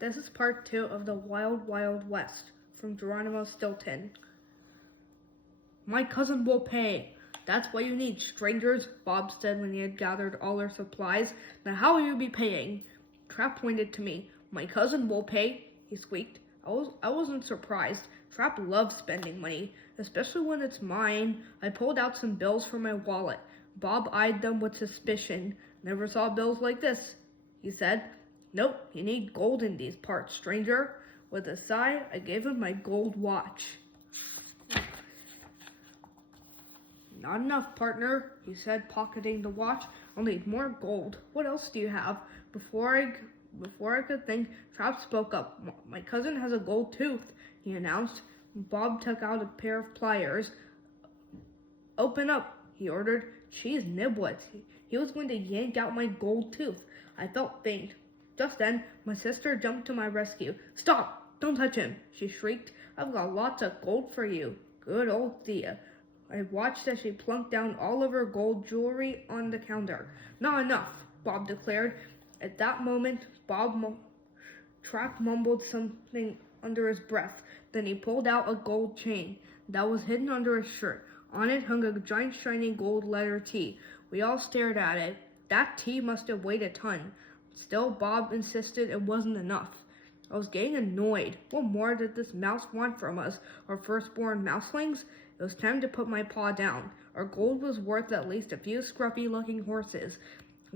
This is part 2 of the Wild Wild West from Geronimo Stilton. My cousin will pay. That's what you need, strangers, Bob said when he had gathered all our supplies. Now how will you be paying? Trap pointed to me. My cousin will pay, he squeaked. I wasn't surprised. Trap loves spending money, especially when it's mine. I pulled out some bills from my wallet. Bob eyed them with suspicion. Never saw bills like this, he said. Nope, you need gold in these parts, stranger. With a sigh, I gave him my gold watch. Not enough, partner, he said, pocketing the watch. I'll need more gold. What else do you have? Before I could think, Trap spoke up. My cousin has a gold tooth, he announced. Bob took out a pair of pliers. Open up, he ordered. Jeez, Nibwits. He was going to yank out my gold tooth. I felt faint. Just then, my sister jumped to my rescue. Stop! Don't touch him, she shrieked. I've got lots of gold for you. Good old Thea. I watched as she plunked down all of her gold jewelry on the counter. Not enough, Bob declared. At that moment, Trap mumbled something under his breath. Then he pulled out a gold chain that was hidden under his shirt. On it hung a giant shiny gold letter T. We all stared at it. That T must have weighed a ton. Still, Bob insisted it wasn't enough. I was getting annoyed. What more did this mouse want from us, our firstborn mouselings? It was time to put my paw down. Our gold was worth at least a few scruffy-looking horses.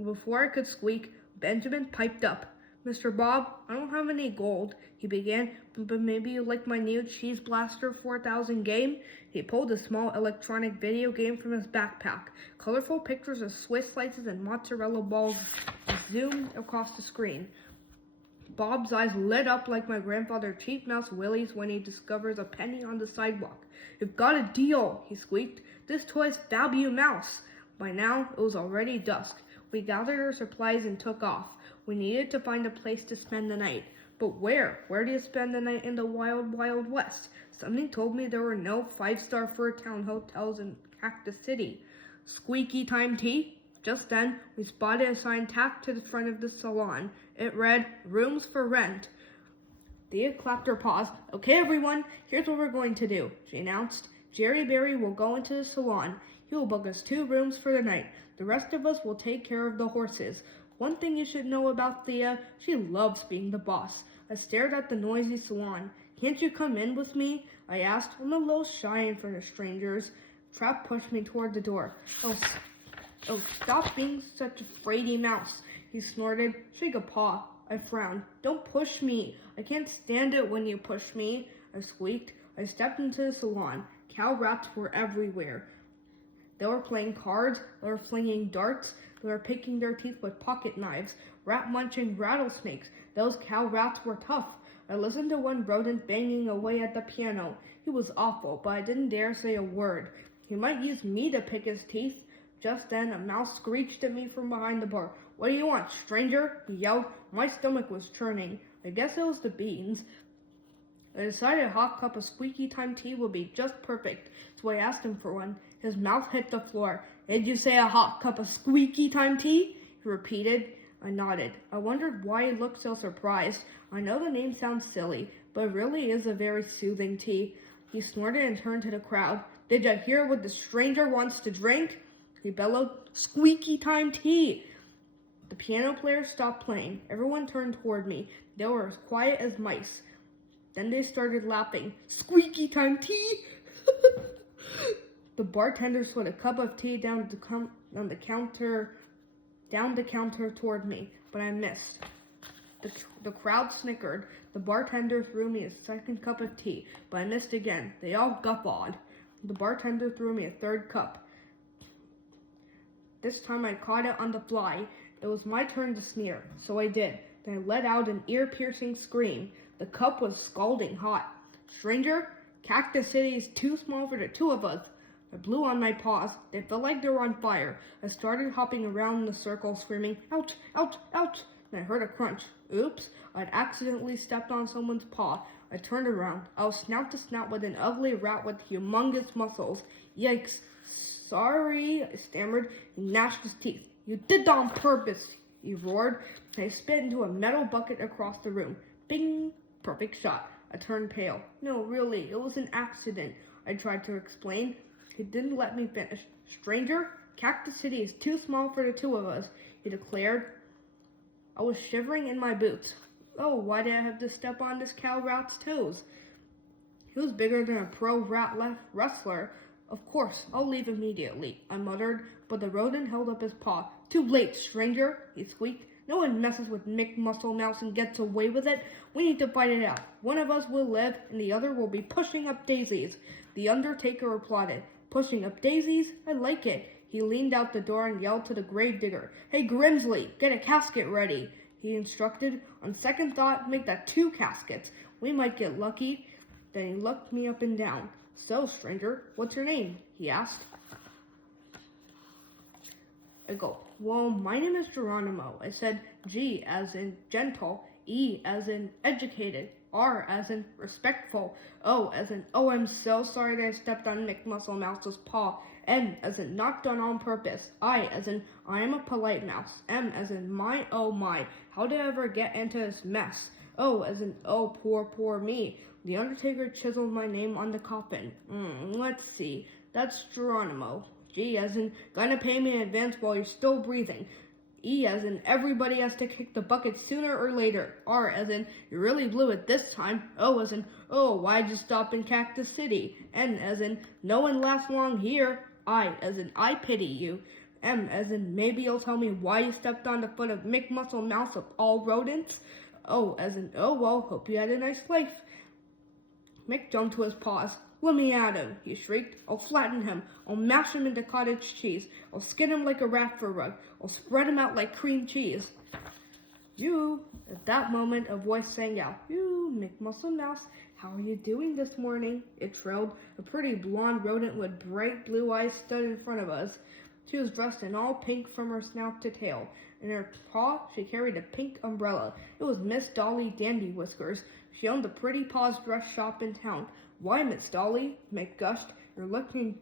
Before I could squeak, Benjamin piped up. Mr. Bob, I don't have any gold, he began, but maybe you like my new Cheese Blaster 4000 game? He pulled a small electronic video game from his backpack. Colorful pictures of Swiss slices and mozzarella balls zoomed across the screen. Bob's eyes lit up like my grandfather Chief Mouse Willie's when he discovers a penny on the sidewalk. You've got a deal, he squeaked. This toy's Fabio Mouse. By now, it was already dusk. We gathered our supplies and took off. We needed to find a place to spend the night. But where? Where do you spend the night in the Wild Wild West? Something told me there were no 5-star fur town hotels in Cactus City. Squeaky time tea? Just then, we spotted a sign tacked to the front of the salon. It read, Rooms for Rent. Thea clapped her paws. Okay, everyone, here's what we're going to do, she announced. Jerry Berry will go into the salon. He will book us 2 rooms for the night. The rest of us will take care of the horses. One thing you should know about Thea, she loves being the boss. I stared at the noisy salon. Can't you come in with me? I asked. I'm a little shy in front of strangers. Trap pushed me toward the door. Oh, stop being such a fraidy mouse, he snorted. Shake a paw. I frowned. Don't push me. I can't stand it when you push me, I squeaked. I stepped into the salon. Cow rats were everywhere. They were playing cards, they were flinging darts, they were picking their teeth with pocket knives, rat-munching rattlesnakes. Those cow rats were tough. I listened to one rodent banging away at the piano. He was awful, but I didn't dare say a word. He might use me to pick his teeth. Just then, a mouse screeched at me from behind the bar. What do you want, stranger? He yelled. My stomach was churning. I guess it was the beans. I decided a hot cup of squeaky time tea would be just perfect, so I asked him for one. His mouth hit the floor. Did you say a hot cup of squeaky time tea? He repeated. I nodded. I wondered why he looked so surprised. I know the name sounds silly, but it really is a very soothing tea. He snorted and turned to the crowd. Did you hear what the stranger wants to drink? He bellowed, Squeaky time tea! The piano player stopped playing. Everyone turned toward me. They were as quiet as mice. Then they started laughing. Squeaky time tea! The bartender slid a cup of tea down the counter toward me, but I missed. The crowd snickered. The bartender threw me a second cup of tea, but I missed again. They all guffawed. The bartender threw me a third cup. This time I caught it on the fly. It was my turn to sneer, so I did. Then I let out an ear-piercing scream. The cup was scalding hot. Stranger, Cactus City is too small for the 2 of us. I blew on my paws. They felt like they were on fire. I started hopping around in a circle, screaming, ouch, ouch, ouch. And I heard a crunch. Oops, I'd accidentally stepped on someone's paw. I turned around. I was snout to snout with an ugly rat with humongous muscles. Yikes. Sorry, I stammered. He gnashed his teeth. You did that on purpose, he roared. I spit into a metal bucket across the room. Bing! Perfect shot. I turned pale. No, really, it was an accident, I tried to explain. He didn't let me finish. Stranger, Cactus City is too small for the two of us, he declared. I was shivering in my boots. Oh, why did I have to step on this cow rat's toes? He was bigger than a pro rat wrestler. Of course, I'll leave immediately, I muttered, but the rodent held up his paw. Too late, stranger, he squeaked. No one messes with Mick Muscle Mouse and gets away with it. We need to fight it out. One of us will live, and the other will be pushing up daisies. The Undertaker applauded. Pushing up daisies? I like it. He leaned out the door and yelled to the grave digger. Hey, Grimsley, get a casket ready, he instructed. On second thought, make that 2 caskets. We might get lucky. Then he looked me up and down. So, stranger, what's your name? He asked. I go, well, my name is Geronimo. I said G as in gentle, E as in educated, R as in respectful, O as in, oh, I'm so sorry that I stepped on Mick Muscle Mouse's paw, N as in not done on purpose, I as in I am a polite mouse, M as in my, oh my, how did I ever get into this mess? O as in, oh, poor me. The Undertaker chiseled my name on the coffin. Let's see, that's Geronimo. G as in, gonna pay me in advance while you're still breathing. E as in, everybody has to kick the bucket sooner or later. R as in, you really blew it this time. O as in, oh, why'd you stop in Cactus City? N as in, no one lasts long here. I as in, I pity you. M as in, maybe you'll tell me why you stepped on the foot of Mick Muscle Mouse of all rodents. O as in, oh well, hope you had a nice life. Mick jumped to his paws. Let me at him, he shrieked. I'll flatten him. I'll mash him into cottage cheese. I'll skin him like a rat for rug. I'll spread him out like cream cheese. You, at that moment, a voice sang out, You, Mick Muscle Mouse, how are you doing this morning? It trilled. A pretty blonde rodent with bright blue eyes stood in front of us. She was dressed in all pink from her snout to tail. In her paw, she carried a pink umbrella. It was Miss Dolly Dandy Whiskers. She owned the Pretty Paws dress shop in town. Why, Miss Dolly? Mick gushed. You're looking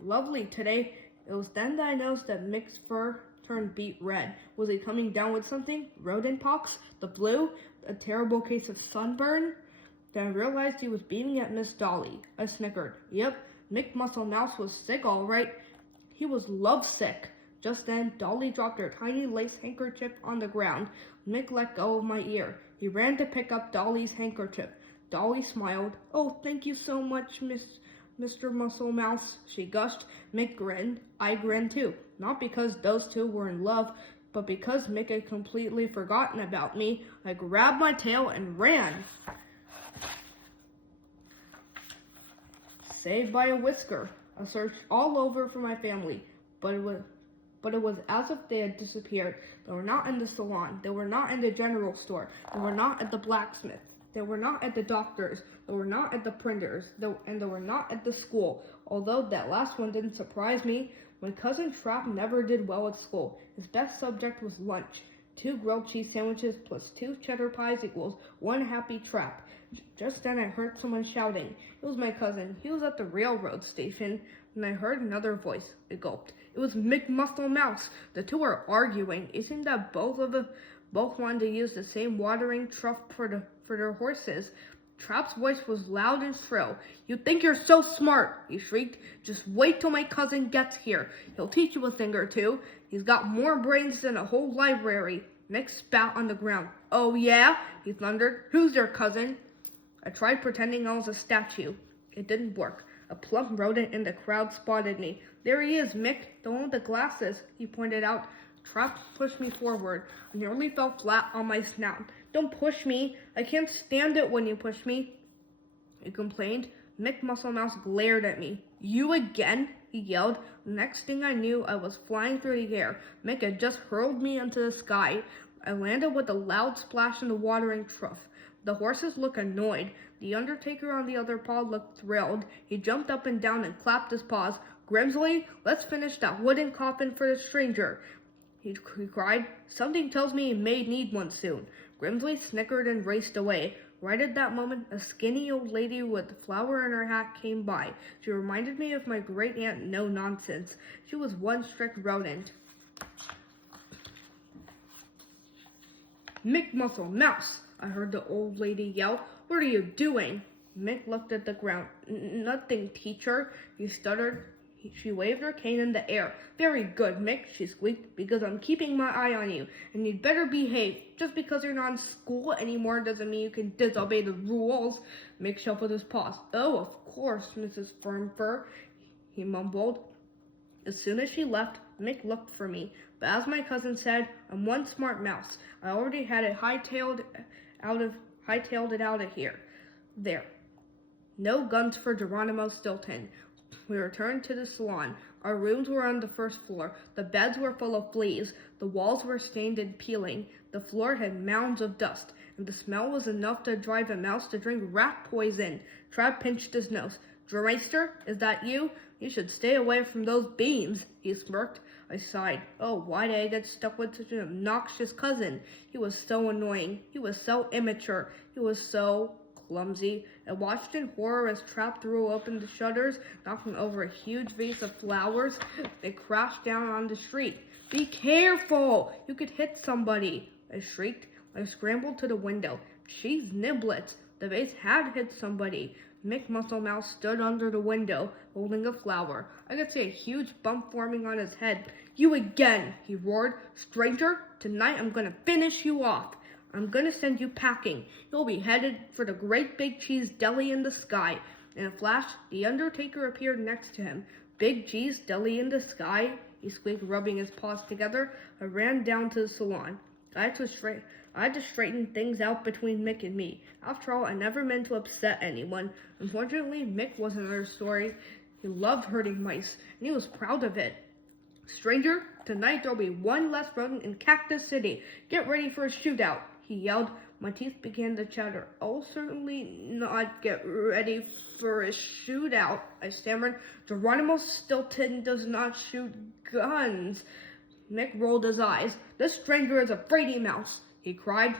lovely today. It was then that I noticed that Mick's fur turned beet red. Was he coming down with something? Rodent pox? The flu? A terrible case of sunburn? Then I realized he was beaming at Miss Dolly. I snickered. Yep, Mick Muscle Mouse was sick all right. He was lovesick. Just then, Dolly dropped her tiny lace handkerchief on the ground. Mick let go of my ear. He ran to pick up Dolly's handkerchief. Dolly smiled. Oh, thank you so much, Mr. Muscle Mouse, she gushed. Mick grinned. I grinned too. Not because those two were in love, but because Mick had completely forgotten about me. I grabbed my tail and ran. Saved by a whisker. I searched all over for my family, but it was as if they had disappeared. They were not in the salon. They were not in the general store. They were not at the blacksmith. They were not at the doctor's. They were not at the printer's. And they were not at the school. Although that last one didn't surprise me. My cousin Trap never did well at school. His best subject was lunch. 2 grilled cheese sandwiches plus 2 cheddar pies equals 1 happy Trap. Just then I heard someone shouting. It was my cousin. He was at the railroad station. And I heard another voice. I gulped. It was Mick Muscle Mouse. The two were arguing. It seemed that both wanted to use the same watering trough for their horses. Trap's voice was loud and shrill. You think you're so smart, he shrieked. Just wait till my cousin gets here. He'll teach you a thing or two. He's got more brains than a whole library. Mick spat on the ground. Oh yeah? He thundered. Who's your cousin? I tried pretending I was a statue. It didn't work. A plump rodent in the crowd spotted me. There he is, Mick, the one with the glasses, he pointed out. Trap pushed me forward. I nearly fell flat on my snout. Don't push me. I can't stand it when you push me, he complained. Mick Muscle Mouse glared at me. You again? He yelled. The next thing I knew, I was flying through the air. Mick had just hurled me into the sky. I landed with a loud splash in the watering trough. The horses looked annoyed. The Undertaker on the other paw looked thrilled. He jumped up and down and clapped his paws. Grimsley, let's finish that wooden coffin for the stranger, he cried. Something tells me he may need one soon. Grimsley snickered and raced away. Right at that moment, a skinny old lady with a flower in her hat came by. She reminded me of my great-aunt No Nonsense. She was one strict rodent. Mick Muscle Mouse, I heard the old lady yell. What are you doing? Mick looked at the ground. Nothing, teacher, he stuttered. She waved her cane in the air. Very good, Mick, she squeaked, because I'm keeping my eye on you, and you'd better behave. Just because you're not in school anymore doesn't mean you can disobey the rules. Mick shuffled his paws. Oh, of course, Mrs. Firmfur, he mumbled. As soon as she left, Mick looked for me, but as my cousin said, I'm one smart mouse. I already had it hightailed it out of here. There. No guns for Geronimo Stilton. We returned to the salon. Our rooms were on the first floor. The beds were full of fleas. The walls were stained and peeling. The floor had mounds of dust, and the smell was enough to drive a mouse to drink rat poison. Trav pinched his nose. Dreister, is that you? You should stay away from those beans, he smirked. I sighed. Oh, why did I get stuck with such an obnoxious cousin? He was so annoying. He was so immature. He was so clumsy. I watched in horror as Trav threw open the shutters, knocking over a huge vase of flowers. They crashed down on the street. Be careful! You could hit somebody, I shrieked. I scrambled to the window. Cheese niblets! The vase had hit somebody. Mick Muscle Mouse stood under the window, holding a flower. I could see a huge bump forming on his head. You again, he roared. Stranger, tonight I'm gonna finish you off. I'm gonna send you packing. You'll be headed for the great big cheese deli in the sky. In a flash, the Undertaker appeared next to him. Big cheese deli in the sky? He squeaked, rubbing his paws together. I ran down to the salon. I had to straighten things out between Mick and me. After all, I never meant to upset anyone. Unfortunately, Mick was another story. He loved hurting mice, and he was proud of it. Stranger, tonight there'll be one less rodent in Cactus City. Get ready for a shootout, he yelled. My teeth began to chatter. I'll certainly not get ready for a shootout, I stammered. Geronimo Stilton does not shoot guns. Mick rolled his eyes. This stranger is a Fraidy Mouse, he cried.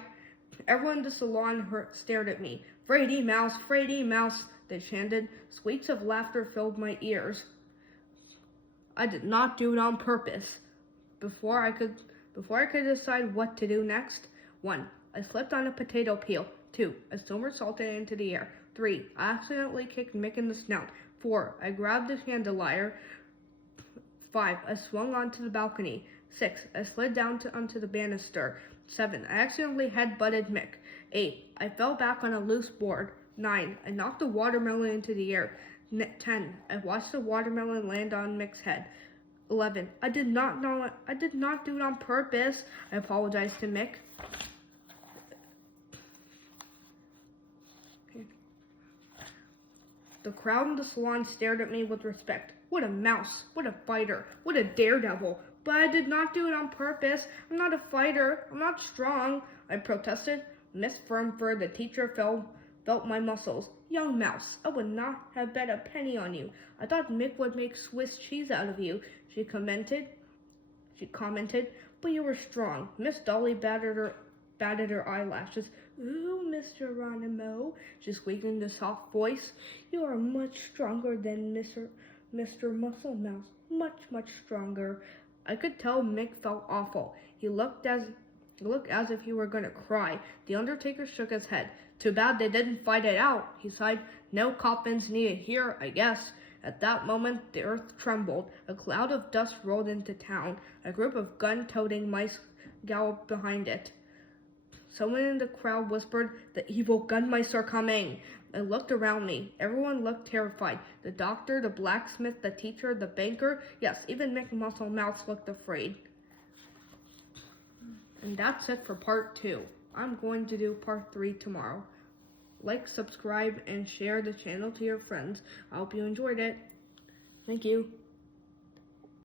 Everyone in the salon stared at me. Fraidy Mouse, they chanted. Squeaks of laughter filled my ears. I did not do it on purpose. Before I could decide what to do next, 1. I slipped on a potato peel. 2. I somersaulted into the air. 3. I accidentally kicked Mick in the snout. 4. I grabbed the chandelier. 5. I swung onto the balcony. 6. I slid down onto the banister. 7. I accidentally head-butted Mick. 8. I fell back on a loose board. 9. I knocked a watermelon into the air. 10. I watched the watermelon land on Mick's head. 11. I did not do it on purpose. I apologized to Mick. The crowd in the salon stared at me with respect. What a mouse, what a fighter, what a daredevil. But I did not do it on purpose. I'm not a fighter. I'm not strong, I protested. Miss Firmfur, the teacher, felt my muscles. Young mouse, I would not have bet a penny on you. I thought Mick would make Swiss cheese out of you, she commented, but you were strong. Miss Dolly batted her eyelashes. Ooh, Mr. Geronimo, she squeaked in a soft voice. You are much stronger than Mr. Muscle Mouse. Much, much stronger. I could tell Mick felt awful. He looked as if he were going to cry. The Undertaker shook his head. Too bad they didn't fight it out, he sighed. No coffins needed here, I guess. At that moment, the earth trembled. A cloud of dust rolled into town. A group of gun-toting mice galloped behind it. Someone in the crowd whispered, "The evil gun mice are coming." I looked around me. Everyone looked terrified. The doctor, the blacksmith, the teacher, the banker. Yes, even Mick Muscle Mouse looked afraid. And that's it for part 2. I'm going to do part 3 tomorrow. Like, subscribe, and share the channel to your friends. I hope you enjoyed it. Thank you.